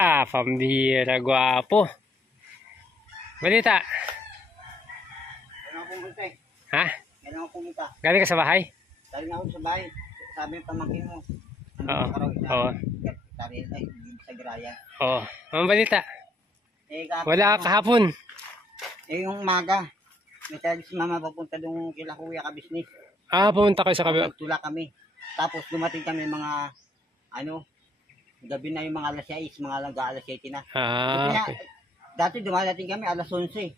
Pambihira, gwapo. Balita. Kailan ako pumunta eh. Ha? Kailan ako pumunta. Galing ka sa bahay? Galing ako sa bahay. Sabi ng pamangkin mo. Oo. Oo. Sa Graya. Oo. Ang balita? Wala kahapon. Yung umaga. May tayo si mama papunta doon kila Kuya Kabisnis. Pumunta kayo sa kabila. Tula kami. Tapos dumating kami mga gabi na yung mga alas 6, mga alas 7 na. Okay. Dati dumadating kami alas 11.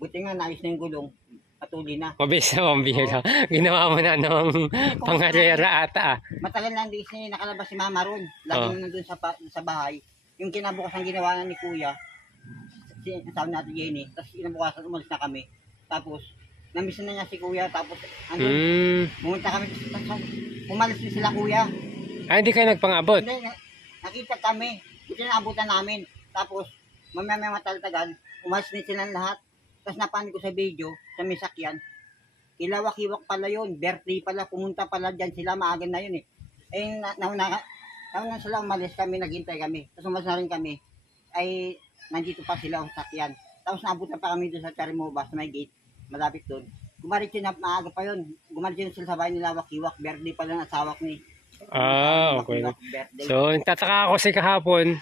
Buti nga naayos na yung gulong. Patuloy na. Mabilis na pambihira. Ginawa mo na nung pangarera ata. Matagal na hindi nakalabas si mama ron. Lagi nandun sa bahay. Yung kinabukasan ginawa na ni Kuya. Sabi natin Jenny. Tapos kinabukasan umalis na kami. Tapos namiss na niya si Kuya. Tapos pumunta kami. Umalis din sila Kuya. Hindi kayo nagpang-abot? Hindi, nakita kami. Ito na abutan namin. Tapos mamaya mataltagan. Umalis din silang lahat. Tapos napanin ko sa video, sa may sakyan. Kilawak-iwak pala yun. Birthday pala, pumunta pala dyan sila. Maaga na yun eh. Nauna sila umalis kami, naghintay kami. Tapos umalis na rin kami. Ay, nandito pa sila sa sakyan. Tapos naabutan pa kami doon sa Charimova, sa may gate. Malapit doon. Gumarit yun, maaga pa yun. Gumarit yun sila sa bahay nila, wakiwak. Birthday pala ng asawak ni. Okay. So, tataka ako si kahapon.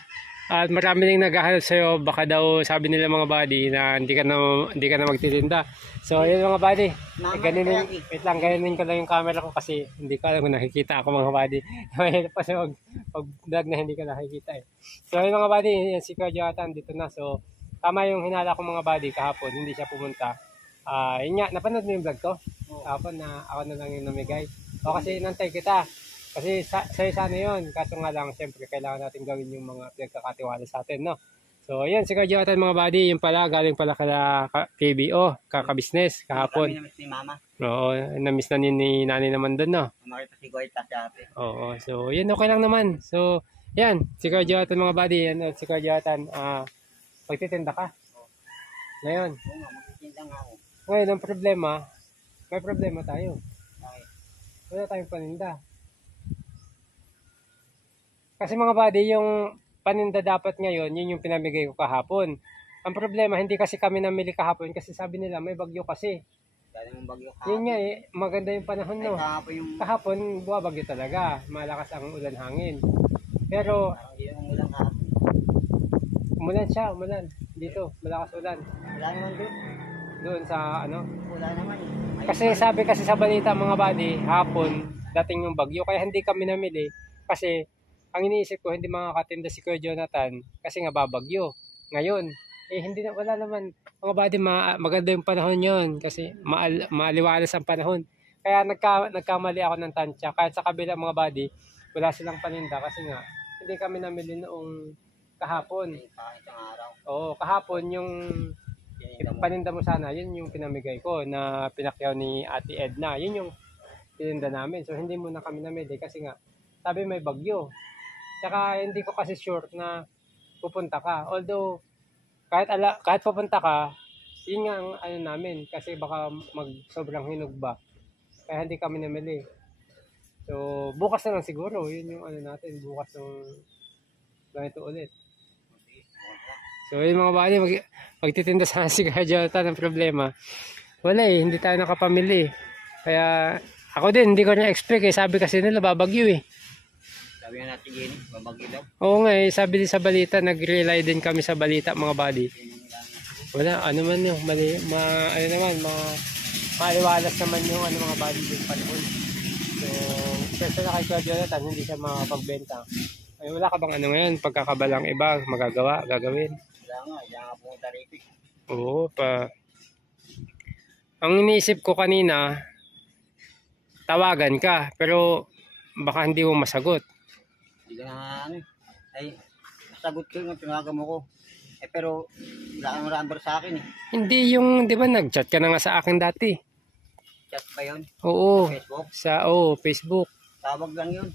At marami nang naghahanap sa'yo, baka daw sabi nila mga buddy na hindi ka na magtitinda. So ayun mga buddy, wait lang, ganinin ko lang yung camera ko kasi hindi ko alam kung nakikita ako mga buddy. Mahirap pa sa pag-vlog na hindi ka nakikita eh. So ayun mga buddy, yan si Kuya Jonathan dito na. So tama yung hinala ko mga buddy kahapon, hindi siya pumunta. Yun nga, napanood mo yung vlog ko? Kahapon na ako na lang yung namigay. O kasi nantay kita. Kasi sa'yo sana yun, kaso nga lang, siyempre, kailangan natin gawin yung mga pinagkakatiwala sa atin, no? So, ayan, si Kuya Jonathan, mga buddy, yung pala, galing pala kala KBO, kakabisnes, kahapon. Kami namiss ni Mama. Oo, namiss na ni Nani naman doon, no? Makita si Goy, tapos ate. Oo, so, yun, okay lang naman. So, yan, si Kuya Jonathan, mga buddy, yan, si Kuya Jonathan, pagtitinda ka? Ngayon. Oo nga, magtitinda nga ako. Ngayon, ang problema, may problema tayo. Okay. Wala tayong paninda. Kasi mga buddy, yung paninda dapat ngayon, yun yung pinamigay ko kahapon. Ang problema, hindi kasi kami namili kahapon kasi sabi nila may bagyo kasi. Galing bagyo kahapon. Yun nga eh, maganda yung panahon no. Kahapon, buwabagyo talaga. Malakas ang ulan hangin. Pero, umulan siya, umulan. Dito, malakas ulan. Wala naman doon. Doon sa ano? Wala naman. Kasi sabi kasi sa balita mga buddy, hapon, dating yung bagyo. Kaya hindi kami namili kasi ang iniisip ko, hindi makakatinda si Kuya Jonathan kasi nga babagyo. Ngayon, hindi na, wala naman. Mga buddy, maganda yung panahon yon kasi maaliwalas ang panahon. Kaya nagkamali ako ng tansya. Kahit sa kabila mga buddy, wala silang paninda kasi nga, hindi kami namili noong kahapon. Oo, kahapon yung paninda mo sana, yun yung pinamigay ko na pinakyaw ni Ate Edna. Yun yung pininda namin. So, hindi mo na kami namili kasi nga, sabi may bagyo. Tsaka hindi ko kasi sure na pupunta ka. Although, kahit pupunta ka, yun nga ang ano namin. Kasi baka sobrang hinog ba. Kaya hindi kami namili. So, bukas na lang siguro. Yun yung ano natin. Bukas ng ganito ulit. So, yun mga bali, magtitinda sana si Kuya Jonathan ng problema. Wala eh, hindi tayo nakapamili. Kaya, ako din, hindi ko na-expect eh. Sabi kasi nila, babagyo eh. Sabi nga natin Jenny, babagyo daw. Oo nga eh, sabi din sa balita, nag-rely din kami sa balita mga buddy. Wala, ano man yung, maliwalas naman yung mga buddy yung panahon. So, especially na kay Kuya Jonathan, hindi siya makapagbenta. Ay, wala ka bang ano ngayon, pagkakabalang iba, gagawin? Wala nga pumunta rito. Oo, ang iniisip ko kanina, tawagan ka, pero baka hindi mo masagot. Hindi ka na ay masagot ko yung tinawagan mo ko. Pero wala kang number sa akin eh. Hindi yung, di ba nag-chat ka na nga sa akin dati? Chat ba yun? Oo. Facebook? Facebook. Tawag lang yun.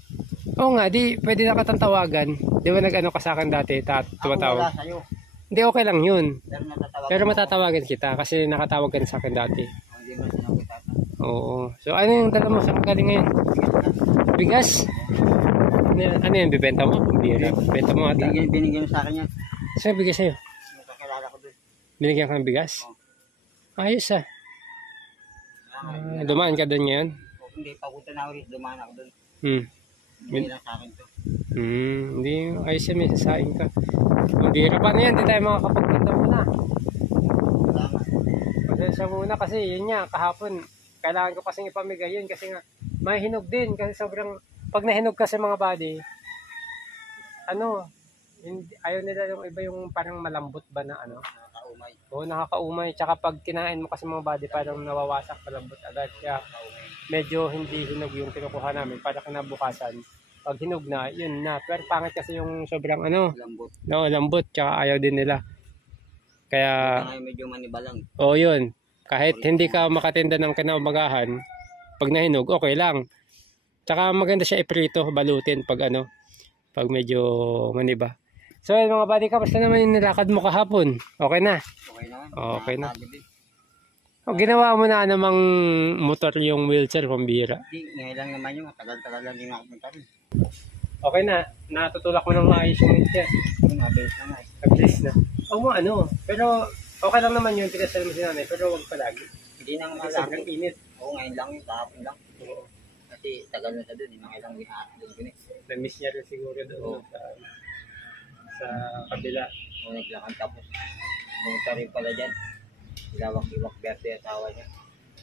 Oo nga, di pwede na katang tawagan. Di ba nag-ano ka sa akin dati? Tumatawag. Ako wala sa'yo. Hindi, okay lang yun. Pero matatawagan kita kasi nakatawag ka sa akin dati. Hindi mo sinabi tata. Oo. So ano yung dala mo sa magaling ngayon? Bigas? Ano yan, bibenta mo? Bibenta mo ata. Binigyan sa akin yan. Saan bigay sa'yo? Nakakilala ko doon. Binigyan ka ng bigas? Oo. Ayos ah. Dumaan ka doon ngayon? Hindi, papunta na ako rin. Dumaan ako doon. Binigyan sa akin to. Hindi. Ayos yan, may sasaing ka. Ang bira pa na yan, di tayo makakapagpunta muna. Salamat. Pasensya muna kasi yun nga, kahapon. Kailangan ko kasing ipamigay yun kasi nga may hinog din kasi sobrang pag nahinog kasi mga body ayaw nila yung iba yung parang malambot ba na Nakakaumay. oo nakakaumay tsaka pag kinain mo kasi mga body parang nawawasak malambot agad kaya medyo hindi hinog yung kinukuha namin para kinabukasan pag hinog na yun na pero pangit kasi yung sobrang Lambot. lambot tsaka ayaw din nila kaya Medyo manibalang. oo yun kahit hindi ka makatinda ng kinaumagahan, pag nahinog, okay lang. Tsaka maganda siya iprito, balutin pag pag medyo maniba. So mga buddy, kamusta naman yung nilakad mo kahapon? Okay na? Okay naman. Okay na. Ginawa mo na namang motor yung wheelchair, pambira. Hindi, ngayon lang naman yung tagal-tagal lang din ako punta rin. Okay na, natutulak mo ng maayos yung wheelchair. Mabilis na nga. Mabilis na. Pero okay lang naman yung pinasal mo si nanay, pero huwag palagi. Hindi na Kasi sobrang malaki. init. Oo, ngayon lang yung kahapon lang. Oo. Kasi tagal na sa doon, hindi na kailang doon ko Na-miss niya rin siguro doon sa kabila. O naglakad tapos pumunta rin pala dyan. Ilawak-iwak Berte asawa niya.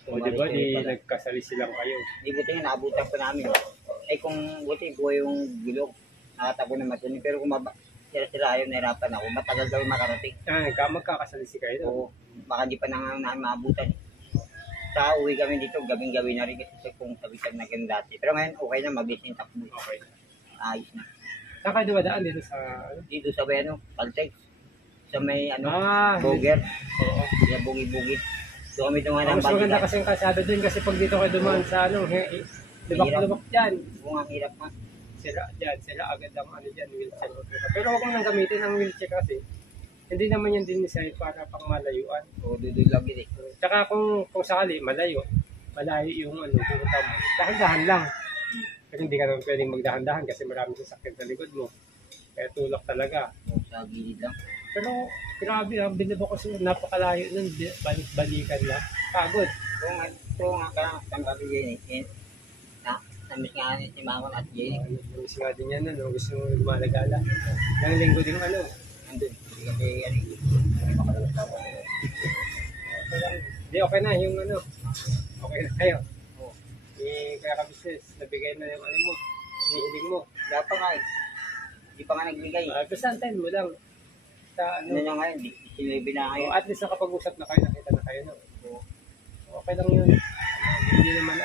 O diba, nagkasali silang kayo. Di buti nga, naabutan pa namin. Kung buti, buhay yung gulong. Nakatapo na matuloy. Pero kung sila ayaw, nahirapan ako. Matagal daw yung makarating. Magkakasali si kayo. Oo, baka di pa namin maabutan. Sa uwi kami dito, gabing-gabi na rin kasi kung sabitan na ganun dati. Pero ngayon, okay na, mabilis yung takbo. Okay. Ayos na. Saan kayo dumadaan dito sa... Dito sa may Paltex. Sa may Oo. Boger. Sa bugi-bugi. Doon kami tumahan ng Mas maganda kasi yung kalsada dun kasi pag dito kayo dumaan sa lubak-lubak dyan. Oo nga, hirap nga. Sila agad ang wheelchair. Pero huwag mo nang gamitin ang wheelchair kasi hindi naman yan din design para pang malayuan. Oo, dudul lang yun eh. Tsaka kung sakali, malayo yung pupunta mo. Dahan-dahan lang. Pero hindi ka naman pwedeng magdahan-dahan kasi maraming sasakyan sa likod mo. Kaya tulak talaga. Oo, sa gilid lang. Pero grabe, binaba ko siya, napakalayo nun, balikan lang. Pagod. Oo nga, kaya tanggabi yun eh. Namiss nga si Mama at Jenny. Namiss nga din yan, gusto mo lumalagala. Nang linggo din Andun. Kasi Hindi, okay na yung okay na kayo. Kaya ka-business, nabigay na yung mo, hinihiling mo. dapat nga eh. Hindi pa nga nagbigay. Basta antayin mo lang. Ano na ngayon, sinabi na ngayon. At least nakapag-usap na kayo, nakita na kayo. Okay lang yun. Hindi naman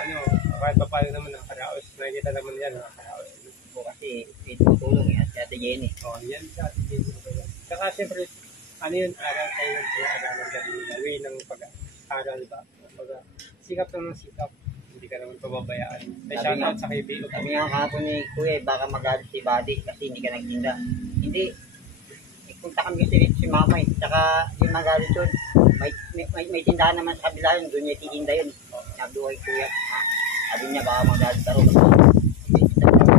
kahit pa paano naman nakaraos. Nakikita naman yan, nakaraos. Kasi tutulong yan si Ate Jenny. Yan sa Ate Jenny. Saka siyempre, aral kayo ng aralan ka din nila. Way ng pag-aral ba? Sikap naman sikap. Hindi ka naman pababayaan. May shoutout sa kaibigan. Sabi nga kahapon ni Kuya, baka magalit si Buddy kasi hindi ka nagtinda. Hindi. Punta kami kasi rito si Mama eh. Saka yung magalit yun. May tindahan naman sa kabila yun. Doon niya titinda yun. Sabi ko kay Kuya. Sabi niya baka magalit ka rin.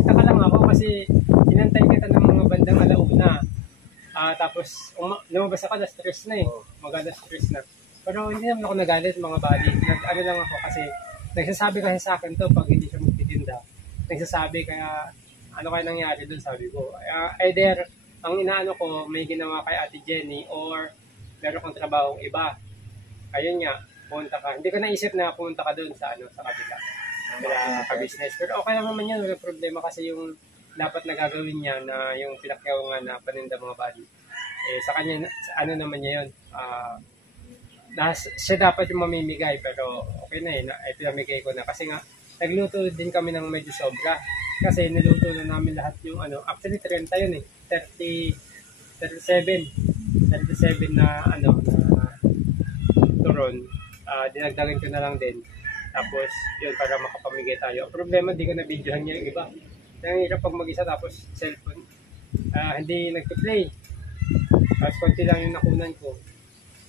Taka lang ako kasi inantay kita ng mga bandang alauna. Tapos lumabas ako, na-stress na eh. Mag-stress na. Pero hindi naman ako nagalit mga buddy. Lang ako kasi nagsasabi kasi sa akin to pag hindi siya magtitinda. Nagsasabi kaya kaya nangyari dun sabi ko. Either ang inaano ko may ginawa kay Ate Jenny or meron kang trabahong iba. Ayun nga, pumunta ka. Hindi ko naisip na pumunta ka dun sa sa kabila. Ka-business. Pero okay lang naman yan. Wala problema kasi yung dapat na gagawin niya na yung pinakyawangan na paninda mga buddy. Sa kanya, naman niya yun. Siya dapat yung mamimigay pero okay na pinamigay ko na kasi nga nagluto din kami ng medyo sobra kasi niluto na namin lahat yung actually 30 yun 37 na na turon dinagdagan ko na lang din tapos yun para makapamigay tayo. Problema di ko na videohan niya yung iba. Nanghirap pag mag-isa tapos cellphone hindi nagpa-play tapos konti lang yung nakunan ko.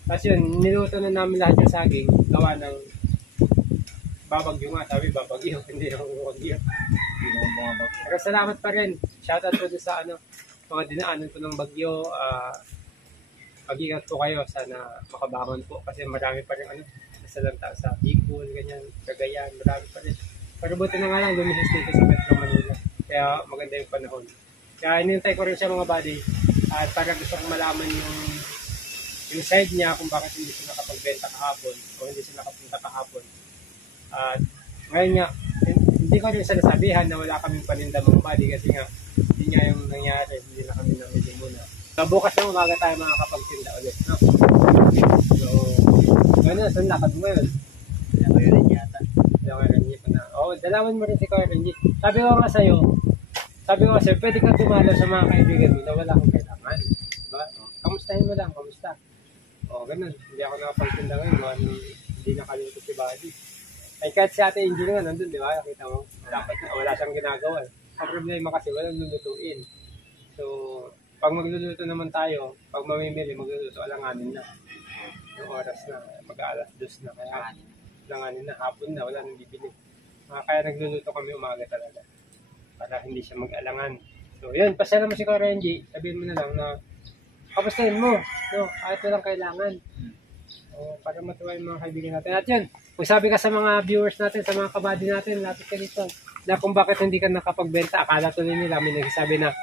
Tapos yun, niluto na namin lahat yung saging, gawa ng babagyo nga, sabi babagyo, hindi na babagyo. Pero salamat pa rin. Shoutout po sa mga dinaanan po ng bagyo. Mag-ingat po kayo. Sana makabangon po. Kasi marami pa rin nasalanta sa Bicol, ganyan, Cagayan, marami pa rin. Pero buti na nga lang, lumihis dito sa Metro Manila. Kaya maganda yung panahon. Kaya inintay ko rin siya mga buddy. At para gusto kong malaman yung side niya kung bakit hindi siya nakapagbenta kahapon o hindi siya nakapunta kahapon. At ngayon nga, hindi ko rin sinasabihan na wala kaming paninda mga buddy kasi nga hindi nga yung nangyari, hindi na kami namili muna. So, bukas na umaga tayo makakapagtinda ulit, no? So, gano'n, saan lakad mo ngayon? Mayroon yata. Renji pa na. Oo, dalawan mo rin si Kuya Renji. Sabi ko kasi, pwede kang tumalo sa mga kaibigan mo na wala kang kailangan. Diba? Kamustahin mo lang, kamusta? Oo, ganun. Hindi ako nakapagtinda ngayon, hindi nakaluto si Buddy. Ay, kahit si Ate Angel nga nandun, di ba? Nakita mo, dapat wala siyang ginagawa. Ang problema kasi, walang lulutuin. So, pag magluluto naman tayo, pag mamimili, magluluto, alanganin na. Yung oras na, mag-aalas 2 na. Kaya, alanganin na, hapon na, wala nang bibili. Kaya nagluluto kami umaga talaga. Para hindi siya mag-alangan. So, yun, pasya naman si Kuya Renji. Sabihin mo na lang na, kamustahin mo. No, kahit walang kailangan. Para matuwa yung mga kaibigan natin. At yun, kung sabi ka sa mga viewers natin, sa mga kabady natin, lapit ka dito, na kung bakit hindi ka nakapagbenta, akala tuloy nila, may nagsasabi na,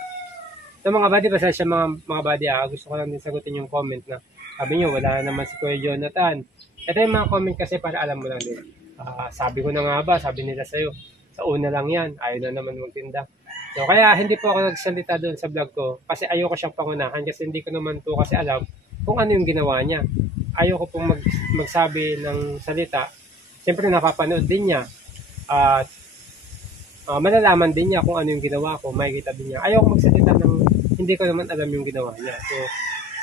sa mga body, basta siya mga body, gusto ko lang din sagutin yung comment na, sabi nyo, wala naman si Kuya Jonathan. Ito yung mga comment kasi para alam mo lang din. Sabi ko na nga ba, sabi nila sa'yo, sa una lang yan, ayaw na naman magtinda. So, kaya hindi po ako nagsalita doon sa vlog ko, kasi ayoko siyang pangunahan, kasi hindi ko naman po kasi alam kung ano yung ginawa niya. Ayoko pong magsabi ng salita. Siyempre napapanood din niya. At malalaman din niya kung ano yung ginawa ko. Makikita din niya. Ayoko magsalita ng hindi ko naman alam yung ginawa niya. So,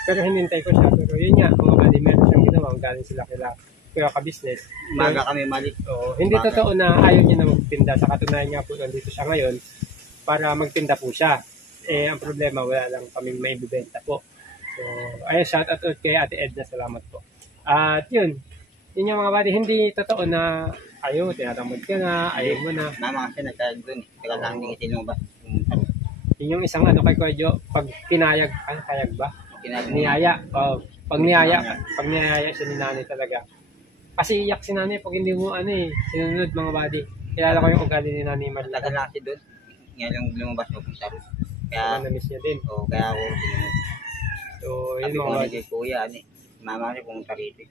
pero hinintay ko siya. Pero yun nga, mga bali, meron siyang ginawa. Galing sila kaya ka-business. Umaga kami mali. Hindi totoo na ayaw niya na magtinda. Sa katunayan niya po, nandito siya ngayon para magtinda po siya. Ang problema, wala lang kaming maibibenta po. So, ayun, shout out kay Ate Edna, salamat po. At yun yung mga buddy, hindi totoo na ayaw, tinatamad ka na, ayaw mo na. Mama kasi nagtayag doon eh. Tagal lang hindi kasi lumabas. Yun yung isang kay Kuya Jo, pag kinayag, kayag ba? Niyaya. Pag niyaya siya ni nanay talaga. Kasi iyak si nanay pag hindi mo sinunod mga buddy. Kilala ko yung ugali ni nanay Marla. Tagal lang kasi doon. Ngayon lang lumabas mo kung saro. Kaya, na-miss niya din. Kaya ako sinunod. So, yun sabi mga ko buddy. kay kuya, mama kasi pumunta rito.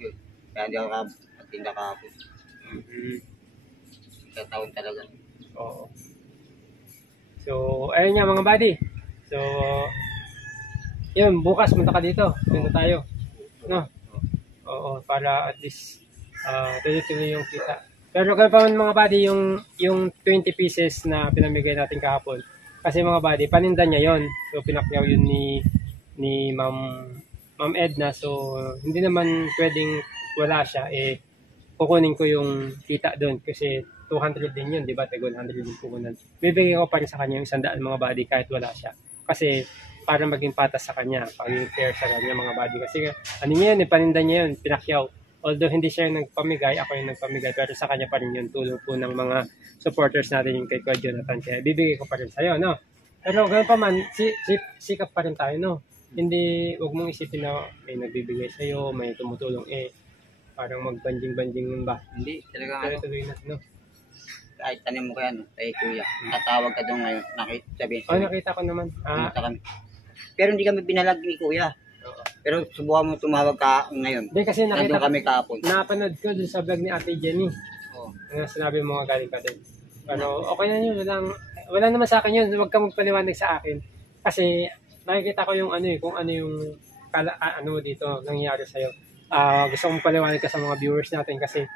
Yun. Kaya hindi ako magtinda kahapon. Sa taon talaga. Oo. So, ayun nga mga buddy. So, yun, bukas punta ka dito. Punta tayo. No? Oo, para at least tuloy-tuloy yung kita. Pero kaya pa man mga buddy, yung 20 pieces na pinamigay natin kahapon. Kasi mga buddy, paninda niya yon. So, pinakyaw yun ni Ma'am Edna. So, hindi naman pwedeng wala siya. Kukunin ko yung kita doon. Kasi 200 din yun, di ba? 100 din kukunan. Bibigay ko pa rin sa kanya yung 100 mga buddy kahit wala siya. Kasi para maging patas sa kanya, maging fair sa kanya mga buddy. Kasi ano niya yun, paninda niya yun, pinakyaw. Although hindi siya yung nagpamigay, ako yung nagpamigay, pero sa kanya pa rin yun, tulong po ng mga supporters natin yung kay Kuya Jonathan. Kaya bibigay ko pa rin sa'yo, no? Pero ganoon pa man, sikap pa rin tayo, no? Hindi, huwag mong isipin na may nagbibigay sa'yo, may tumutulong, parang magbanjing-banjing ba? Hindi, talaga tuloy na, no? Kahit tanim mo kaya, kay kuya, tatawag ka doon ngayon, sabihin. Nakita ko naman. Kami. Pero hindi kami binalag ni kuya. Pero subukan mo tumawag ka ngayon. Hindi kasi nakita kami kahapon. Napanood ko dun sa vlog ni Ate Jenny. Ano sinabi mo nga galing ka din. Pero okay na yun. Wala naman sa akin yun. Huwag kang magpaliwanag sa akin. Kasi nakikita ko yung kung ano yung dito nangyayari sa'yo. Gusto kong paliwanag ka sa mga viewers natin kasi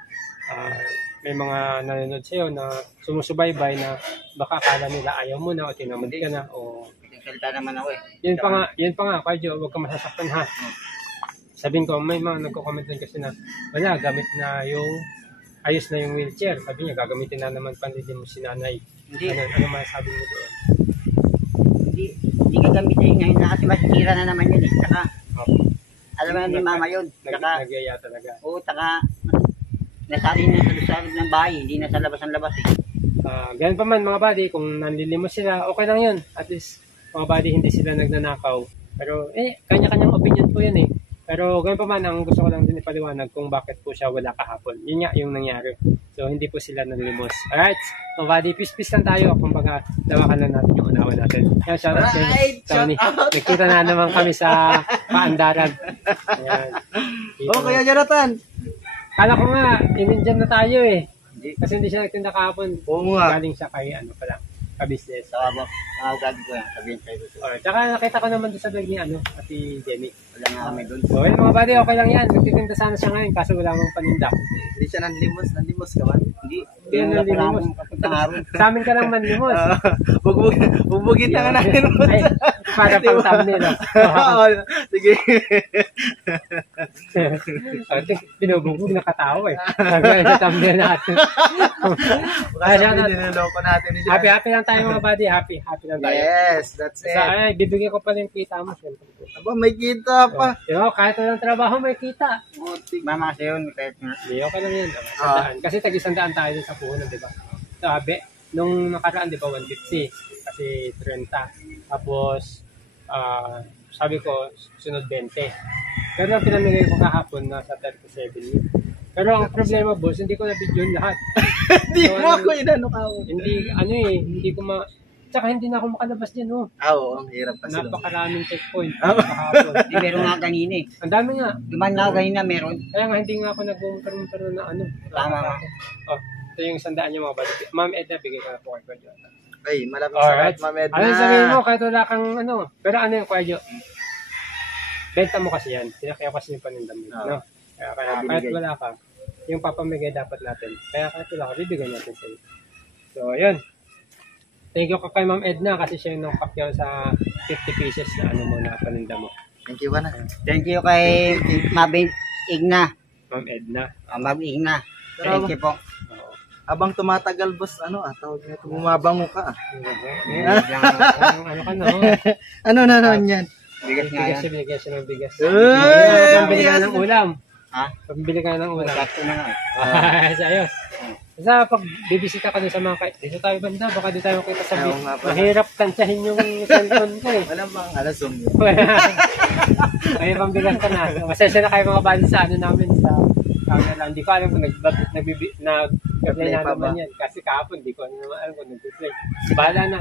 may mga nanonood sa'yo na sumusubaybay na baka akala nila ayaw mo na o tinamad ka na o salita naman ako Yun pa nga, Kuya, huwag ka masasaktan ha. Sabihin ko, may mga nagko-comment din kasi na wala, gamit na ayos na yung wheelchair. Sabi niya, gagamitin na naman pandidin mo si nanay. Hindi. Ano masasabi mo doon? Hindi gagamitin ngayon na kasi masisira na naman yun Saka, alam mo ni mama yun. Nagyaya talaga. Oo, saka Nasali na sa loob ng bahay, hindi na sa labas eh. Ganun pa man mga buddy, kung nanlilimos sila, okay lang yun. At least, mga buddy, hindi sila nagnanakaw. Pero, kanya-kanyang opinion po yan eh. Pero, ganun pa man, ang gusto ko lang din ipaliwanag kung bakit po siya wala kahapon. Yun nga yung nangyari. So, hindi po sila nanlimos. Alright, mga buddy, peace lang tayo. Kumbaga, lawakan lang natin yung unawa natin. Yan, shoutout kay Tony. Nagkita na naman kami sa Paandaran. Ayan. Kaya Jonathan. Kala ko nga, in-Indian na tayo eh. Kasi hindi siya nagtinda kahapon. Oo nga. Galing siya kay ka-business. Sa gagi ko yan, sabihin sa'yo ko. Tsaka nakita ko naman doon sa vlog ni Ate Jenny. Wala nga kami doon. So, yun mga buddy, okay lang yan. Nagtitinda sana siya ngayon kaso wala mong paninda. Hindi siya nanlimos ka ba? Hindi. Hindi yan nanlimos. Sa amin ka lang manlimos. Bugbugin na nga natin. Ay, para pang thumbnail. Sige. Binubugbog na katao eh. Hanggang sa thumbnail natin. Diniloko natin. Happy lang tayo mga buddy. Happy lang tayo. Yes, that's it. Bibigyan ko pa rin kita mo. Aba, may kita pa. Kahit walang trabaho, may kita. Mama kasi yun, kahit nga. Hindi, okay lang yan. Kasi tag-100 tayo sa puhunan, di ba? Sabi, nung nakaraan, di ba, 150. Kasi 30. Tapos, sabi ko, sunod 20. Pero ang pinamigay ko kahapon, nasa 37 yun. Pero ang problema, boss, hindi ko na-video lahat. Hindi mo ako inano ka. Hindi ko Tsaka hindi na ako makalabas dyan, oh. Oo, ang hirap kasi. Napakaraming checkpoint. Kahapon. Hindi, meron nga kanina eh. Ang dami nga. Duman nga ako kanina, meron. Kaya nga, hindi nga ako nag-mumpero na ano. Tama nga. Ito yung 100 niya mga balik. Ma'am Edna, bigay ka na po kay Kuya. Ay, maraming salamat, Ma'am Edna. Ano sabihin mo, kahit wala kang Pero ano yung Kuya? Benta mo kasi yan. Sinakya kasi yung paninda mo. No? Kaya kahit wala ka, yung papamigay dapat natin. Kaya kahit wala ka, bibigyan natin sa'yo. So, yun. Thank you kay Ma'am Edna kasi siya yung pakyaw sa 50 pieces na na paninda mo. Thank you, Wana. Thank you kay Ma'am Igna. Ma'am Edna. Ma'am Igna. Thank you po. Abang tumatagal, boss, tawag nito, bumabango ka. Ano ka na, Ano na naman yan? Bigas nga yan. Bigyan siya ng bigas. Pambili ka ng ulam. Ha? Pambili ka ng ulam. Sakto na nga. Ayos. Sa pag bibisita ka dun sa mga dito tayo banda, baka di tayo makita sa Oo nga pala. mahirap tansyahin yung cellphone ko eh. Wala bang zoom yun? May pambigas ka na. Masensya na kayo mga bali sa namin sa camera lang. Hindi ko alam kung nag-play na naman yan. Kasi kahapon, hindi ko naman alam kung nag-play. Bahala na.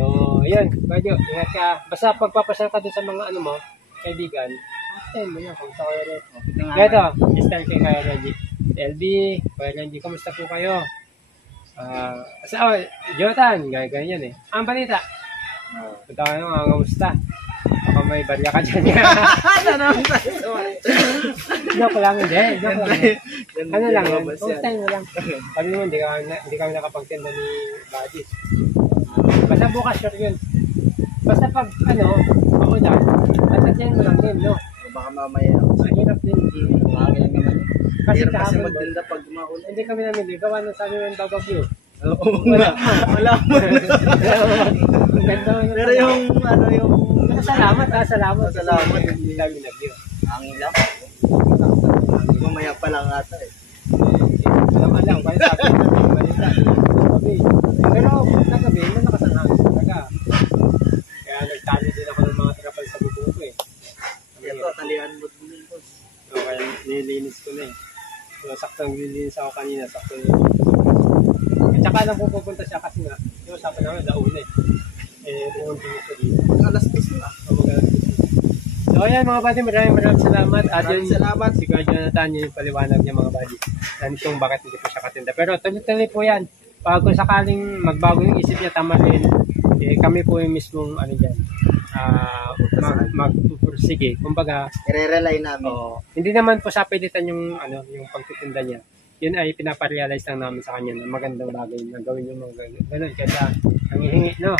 So, yun. Badyo, ingat ka. Basta pagpapasal ka dun sa mga kaibigan, mo na kung sa kayo rin. Ito, start kay Kaya Reggie. LB, Kuya Randy, kamusta po kayo? Jonathan, ganyan eh. Ang balita. Punta ka naman, kamusta? Baka may barya ka dyan. Joke lang, hindi. Joke lang. Ano lang yan? Kamusta mo lang. Sabi mo, hindi kami nakapagtinda ni Buddy. Basta bukas, sure yun. Basta pag, maulan, tatadyan mo lang din, no? Baka mamaya. Mahirap din. Buhangin lang naman. Hirap kasi magtinda pag maulan. Hindi kami namili. Gawa ng sabi ng babagyo. Oo nga. Wala mo. Pero yung Salamat. Salamat. Hindi kami nagyo. Hangin lang. Mamaya pa lang ata eh. Naman lang. Kaya sabi ng balita. Pero nagabi, malakas ang hangin talaga. Kaya nagtali din ako ng mga trapal sa buko ko eh. Ito, talihan mo din, boss. Kaya nilinis ko na eh. So, saktong nilinis ako kanina. Saktong at saka lang pupunta siya kasi nga, yung usapan namin, launa eh. Pumunta niya siya dito. Alas 10 na. So, ayan mga buddy, maraming salamat. At Maraming yun, salamat. Si Kuya Jonathan, yung paliwanag niya mga buddy. Kung bakit hindi po siya katinda. Pero tuloy-tuloy po yan. Pag kung sakaling magbago yung isip niya, tama rin, kami po yung mismong magpupursige. Kumbaga, I-rely namin. hindi naman po sa pilitan yung pagtitinda niya. Yun ay pinaparealize lang namin sa kanya na magandang bagay na gawin yung mga ganun. Kaya nangihingi, no?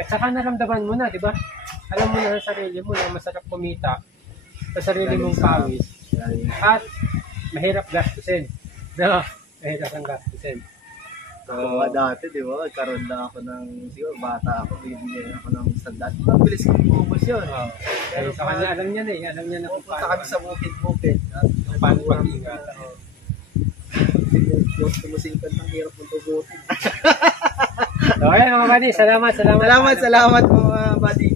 At saka naramdaman mo na, di ba? Alam mo na sa sarili mo na masarap kumita sa sarili mong pawis. At mahirap gastusin. No? Mahirap ang gastusin. Oo, dati, di ba? Karoon lang ako ng, siguro, bata ako, bibigyan ako ng sandat. Mabilis ko umubos yun. Pero sa kanya, alam niya na eh. Alam niya na kung Pupunta kami sa bukid-bukid. paano pag-ingat. tumusingkad ng hirap mong tubutin. So, ayan mga buddy, salamat. Salamat mga buddy.